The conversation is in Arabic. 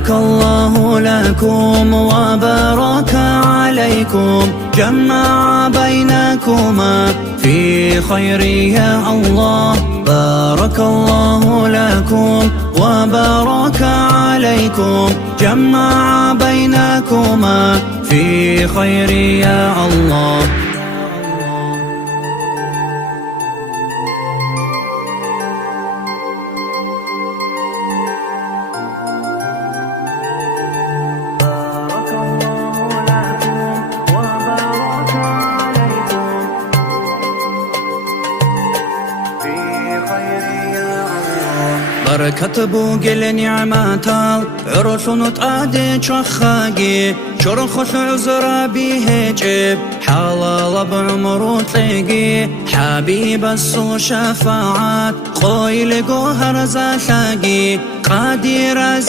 بارك الله لكم وبارك عليكم، جمع بينكما في خير يا الله. بارك الله لكم وبارك عليكم، جمع بينكما في خير يا الله. بركة بوغل نعماتال عرسون تقادي تشخاقي شرخص عزرا بيهجب حلال بعمرو تلاقي حبيب السو شفاعات قويل قوهر زاشاقي قادر